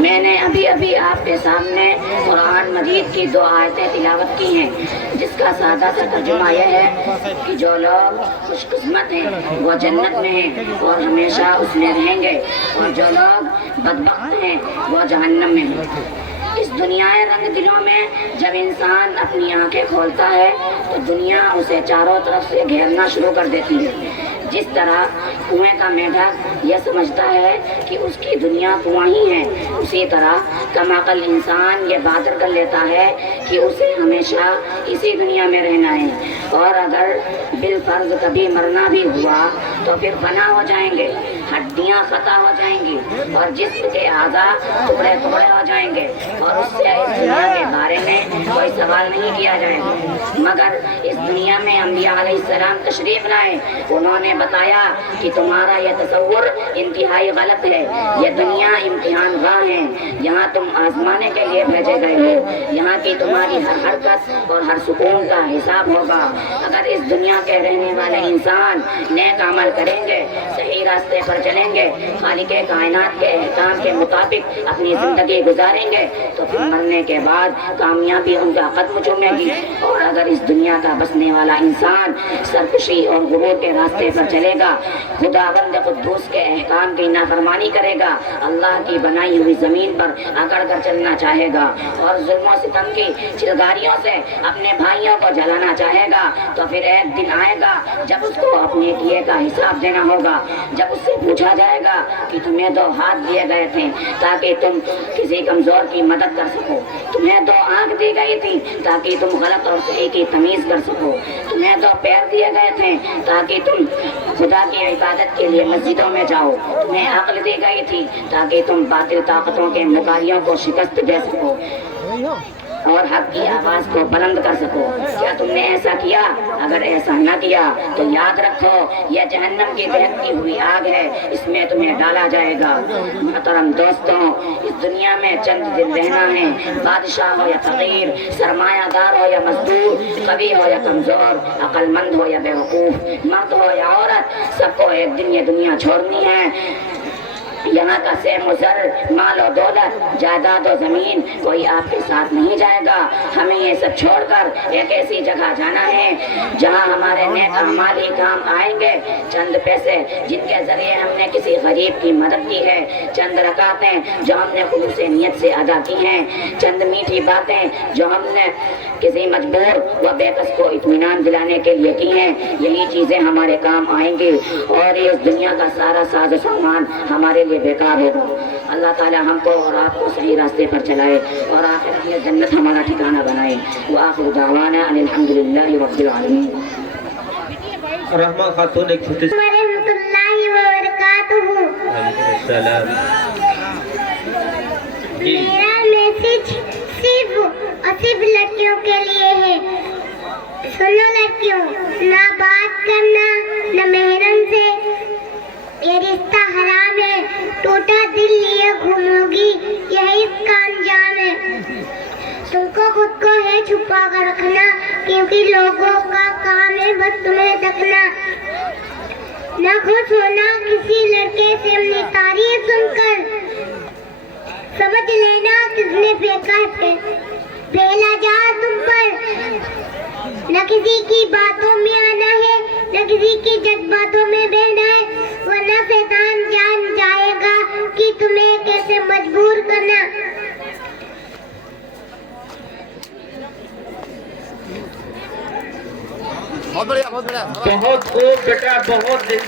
میں نے ابھی ابھی آپ کے سامنے قرآن مجید کی 2 آیتیں تلاوت کی ہیں، جس کا سادہ سا ترجمہ یہ ہے کہ جو لوگ خوش قسمت ہیں وہ جنت میں ہیں اور ہمیشہ اس میں رہیں گے، اور جو لوگ بدبخت ہیں وہ جہنم میں ہیں۔ اس دنیا رنگ دلوں میں جب انسان اپنی آنکھیں کھولتا ہے تو دنیا اسے چاروں طرف سے گھیرنا شروع کر دیتی ہے۔ جس طرح کنویں کا مینڈک یہ سمجھتا ہے کہ اس کی دنیا کنواں ہی ہے، اسی طرح کم عقل انسان یہ بادر کر لیتا ہے کہ اسے ہمیشہ اسی دنیا میں رہنا ہے، اور اگر بالفرض کبھی مرنا بھی ہوا تو پھر فنا ہو جائیں گے، ہڈیاں خطا ہو جائیں گی اور جسم کے اعضاء ٹکڑے ٹکڑے ہو جائیں گے، اور اس سے اس دنیا کے بارے میں کوئی سوال نہیں کیا جائے گا۔ مگر اس دنیا میں انبیاء علیہ السلام تشریف لائے، انہوں نے بتایا کہ تمہارا یہ تصور انتہائی غلط ہے، یہ دنیا امتحان گاہ ہے، یہاں تم آزمانے کے لیے بھیجے گئے ہو، یہاں کی تمہاری ہر حرکت اور ہر سکون کا حساب ہوگا۔ اگر اس دنیا کے رہنے والے انسان نیک عمل کریں گے، صحیح راستے پر چلیں گے، خالق کائنات کے احکام کے مطابق اپنی زندگی گزاریں گے تو پھر مرنے کے بعد کامیابی ان کا قدم چومے گی، اور اگر اس دنیا کا بسنے والا انسان سرکشی اور غرور کے راستے پر چلے گا، خداوند قدوس کے احکام کی نافرمانی کرے گا، اللہ کی بنائی ہوئی زمین پر اکڑ کر چلنا چاہے گا اور ظلم و ستم کی چلگاریوں سے اپنے بھائیوں کو جلانا چاہے گا، تو پھر ایک دن آئے گا جب اس کو اپنے کیے کا حساب دینا ہوگا، جب اس سے پوچھا جائے گا کہ تمہیں 2 ہاتھ دیے گئے تھے تاکہ تم کسی کمزور کی مدد کر سکو، تمہیں 2 آنکھ دی گئی تھی تاکہ تم غلط اور صحیح کی تمیز کر سکو، تمہیں 2 پیر دیے گئے تھے تاکہ تم خدا کی عبادت کے لیے مسجدوں میں جاؤ، تمہیں عقل دی گئی تھی تاکہ تم باطل طاقتوں کے مکاریوں کو شکست دے سکو اور حق کی آواز کو بلند کر سکو۔ کیا تم نے ایسا کیا؟ اگر ایسا نہ کیا تو یاد رکھو یہ جہنم کی بہتی ہوئی آگ ہے، اس میں تمہیں ڈالا جائے گا۔ محترم دوستوں، اس دنیا میں چند دن رہنا ہے، بادشاہ ہو یا فقیر، سرمایہ دار ہو یا مزدور، قوی ہو یا کمزور، عقل مند ہو یا بیوقوف، مرد ہو یا عورت، سب کو ایک دن یہ دنیا چھوڑنی ہے۔ یہاں کا سیم و زر، مال و دولت، جائیداد و زمین کوئی آپ کے ساتھ نہیں جائے گا۔ ہمیں یہ سب چھوڑ کر ایک ایسی جگہ جانا ہے جہاں ہمارے نیک اعمال ہی کام آئیں گے۔ چند پیسے جن کے ذریعے ہم نے کسی غریب کی مدد کی ہے، چند رکعتیں جو ہم نے خلوص نیت سے ادا کی ہیں، چند میٹھی باتیں جو ہم نے کسی مجبور و بے کس کو اطمینان دلانے کے لیے کی ہیں، یہی چیزیں ہمارے کام آئیں گی، اور اس دنیا کا سارا ساز و سامان ہمارے لیے بیکار ہوگا۔ اللہ تعالی ہم کو اور آپ کو صحیح راستے پر چلائے اور آخرت میں جنت ہمارا ٹھکانہ بنائے۔ وآخر دعوانا ان الحمدللہ رب العالمین۔ رحمہ خاتون ایک چھوٹی سی ورحمۃ اللہ وبرکاتہ۔ السلام جی میرا میسج صرف اور صرف لڑکیوں کے لیے ہے۔ سنو لڑکیوں، نہ بات کرنا نہ محرم سے، یہ رشتہ حرام ہے، ٹوٹا دل لیے گھومو گی، یہی اس کا انجام ہے۔ تم کو خود کو ہے چھپا کر رکھنا، کیونکہ لوگوں کا کام ہے بس تمہیں ڈھکنا۔ نہ خوش ہونا کسی لڑکے سے اپنی تعریف سن کر، سمجھ لینا کس نے پھیلا جا تم پر۔ نہ کسی کی باتوں میں آنا ہے، نہ کسی کے جذباتوں میں بہنا ہے، ورنہ شیطان جان جائے گا کہ تمہیں کیسے مجبور کرنا۔ بہت خوب بیٹا، بہت زندہ